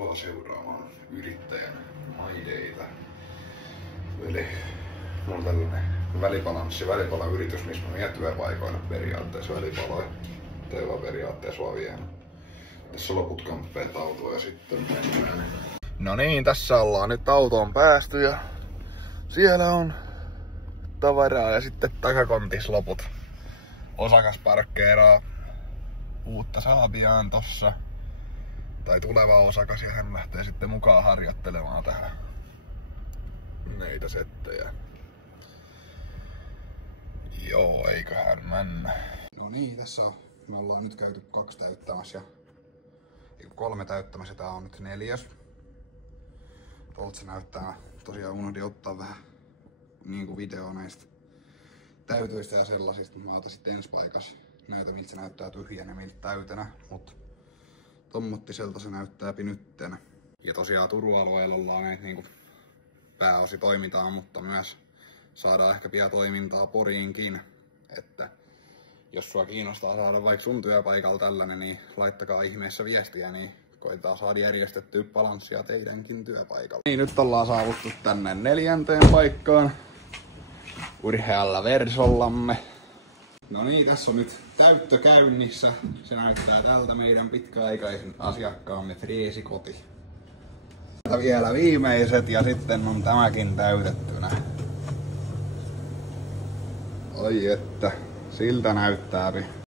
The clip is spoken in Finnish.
Tervetuloa seuraamaan yrittäjän maideita. Eli mulla on tällainen välipalayritys, missä mä vien työpaikoilla periaatteessa välipaloja. Tai periaatteessa vaan vien. Tässä on loput kamppeet autoa ja sitten mennään. No niin, tässä ollaan nyt autoon päästy ja siellä on tavaraa ja sitten takakontis loput. Osakas parkkeeraa uutta Saabiaan tossa. Tai tuleva osakas ja hän lähtee sitten mukaan harjoittelemaan tähän näitä settejä. Joo, eiköhän mennä. No niin, tässä me ollaan nyt käyty 2 täyttämässä ja 3 täyttämässä ja tää on nyt 4. Tuolta se näyttää, tosiaan unohdin ottaa vähän niinku video näistä täytöistä ja sellaisista, mutta mä otan sitten ensi paikassa näitä, miltä se näyttää tyhjänä ja miltä täytenä, mut tommottiselta se näyttääpi nytten. Ja tosiaan Turun alueella ollaan näitä niinku pääosi toimintaa, mutta myös saadaan ehkä pian toimintaa Poriinkin. Että jos sua kiinnostaa saada vaikka sun työpaikalla tällainen, niin laittakaa ihmeessä viestiä, niin koitetaan saada järjestettyä balanssia teidänkin työpaikalla. Niin, nyt ollaan saavuttu tänne 4. paikkaan urhealla versollamme. No niin, tässä on nyt täyttö käynnissä. Se näyttää tältä meidän pitkäaikaisen asiakkaamme freesikoti. Vielä viimeiset ja sitten on tämäkin täytettynä. Oi että, siltä näyttääpi.